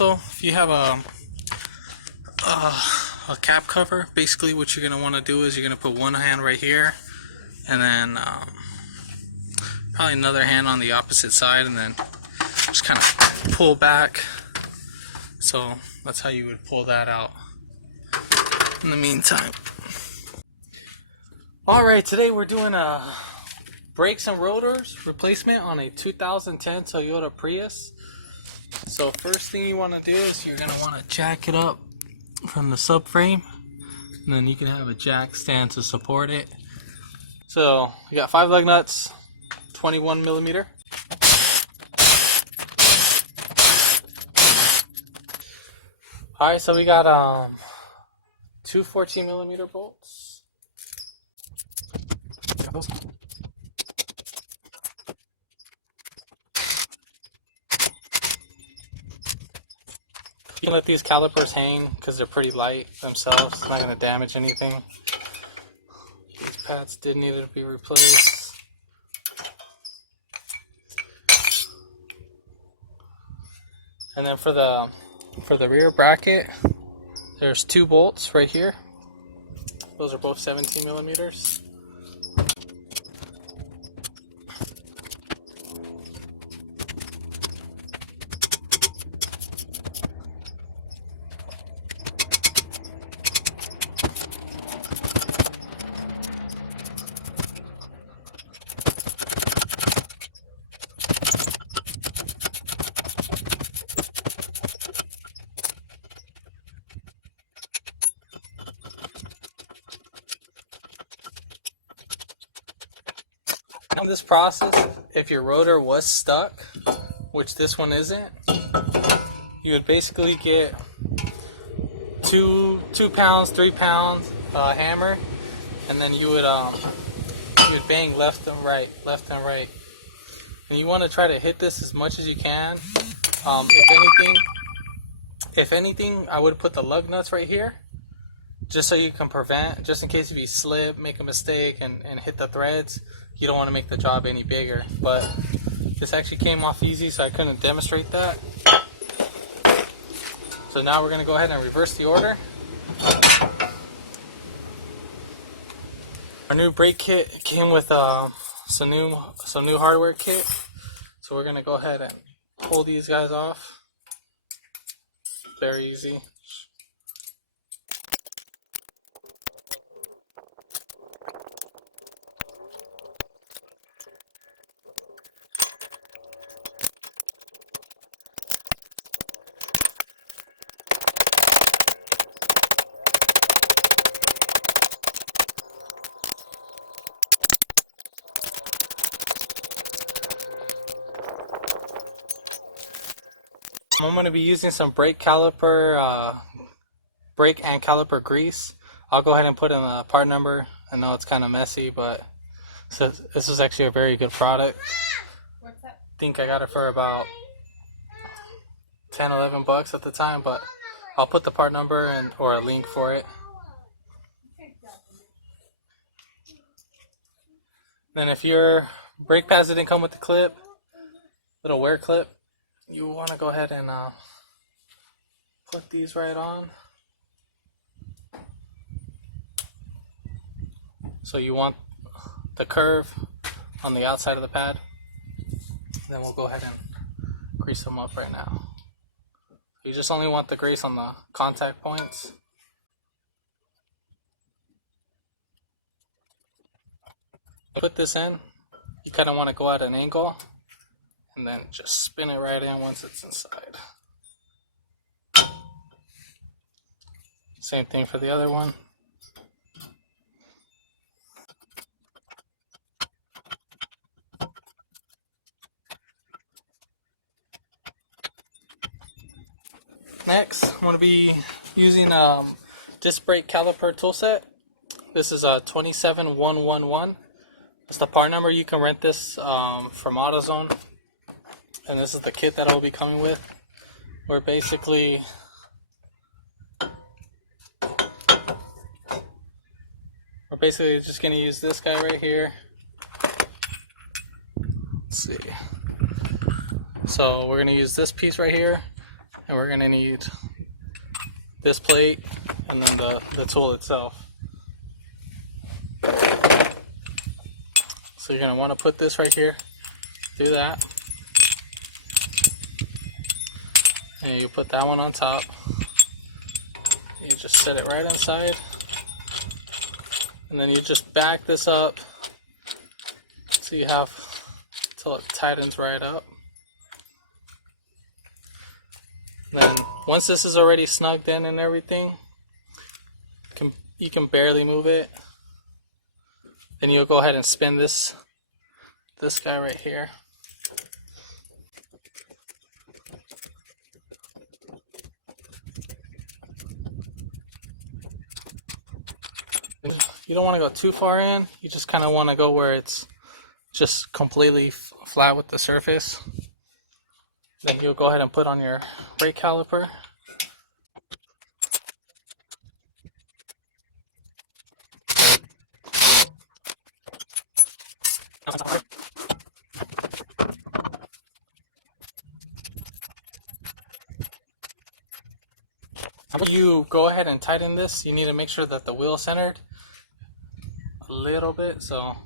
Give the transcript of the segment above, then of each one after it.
Also, if you have a cap cover, basically what you're going to want to do is you're going to put one hand right here, and then probably another hand on the opposite side, and then just kind of pull back. So that's how you would pull that out in the meantime. Alright, today we're doing a brakes and rotors replacement on a 2010 Toyota Prius. So first thing you want to do is you're going to want to jack it up from the subframe, and then you can have a jack stand to support it. So you got 5 lug nuts, 21 millimeter. Alright, so we got 2 14 millimeter bolts. You can let these calipers hang because they're pretty light themselves. It's not going to damage anything. These pads did need to be replaced. And then for the rear bracket, there's 2 bolts right here. Those are both 17 millimeters. In this process, if your rotor was stuck, which this one isn't, you would basically get 2 pounds, 3 pounds hammer, and then you would bang left and right, and you want to try to hit this as much as you can. If anything, I would put the lug nuts right here, just so you can prevent, just in case if you slip, make a mistake, and hit the threads. You don't want to make the job any bigger, but this actually came off easy, so I couldn't demonstrate that. So now we're going to go ahead and reverse the order. Our new brake kit came with some new hardware kit, so we're going to go ahead and pull these guys off. Very easy. I'm going to be using some brake and caliper grease. I'll go ahead and put in the part number. I know it's kind of messy, but this is actually a very good product. What's that? I think I got it for about 10, 11 bucks at the time, but I'll put the part number or a link for it. Then if your brake pads didn't come with the clip, little wear clip, you want to go ahead and put these right on. So you want the curve on the outside of the pad. Then we'll go ahead and grease them up right now. You just only want the grease on the contact points. Put this in, you kind of want to go at an angle, and then just spin it right in once it's inside. Same thing for the other one. Next, I'm going to be using disc brake caliper tool set. This is a 27111. It's the part number. You can rent this from AutoZone. And this is the kit that I'll be coming with. We're basically just going to use this guy right here. Let's see. So we're going to use this piece right here, and we're gonna need this plate and then the tool itself. So you're gonna want to put this right here, do that, and you put that one on top. You just set it right inside, and then you just back this up so you have till it tightens right up. Then once this is already snugged in and everything, you can barely move it. Then you'll go ahead and spin this guy right here. You don't want to go too far in. You just kind of want to go where it's just completely flat with the surface. Then you'll go ahead and put on your brake caliper. When you go ahead and tighten this, you need to make sure that the wheel's centered a little bit, so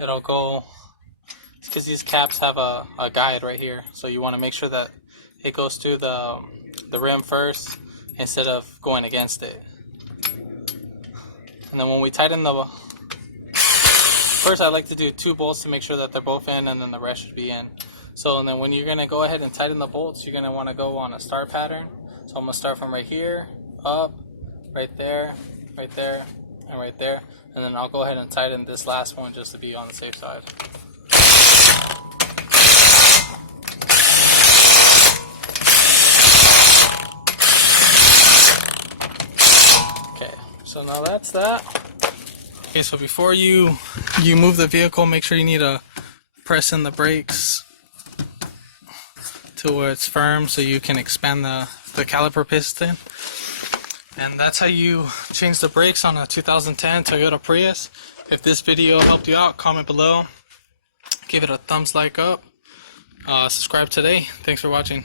it'll go, because these caps have a guide right here, so you want to make sure that it goes through the rim first instead of going against it. And then when we tighten first I like to do 2 bolts to make sure that they're both in, and then the rest should be in. So and then when you're going to go ahead and tighten the bolts, you're going to want to go on a star pattern. So I'm going to start from right here, up, right there, and right there. And then I'll go ahead and tighten this last one just to be on the safe side. Okay, so now that's that. Okay, so before you move the vehicle, make sure you need to press in the brakes to where it's firm so you can expand the caliper piston. And that's how you change the brakes on a 2010 Toyota Prius. If this video helped you out, comment below, give it a thumbs like up, subscribe today. Thanks for watching.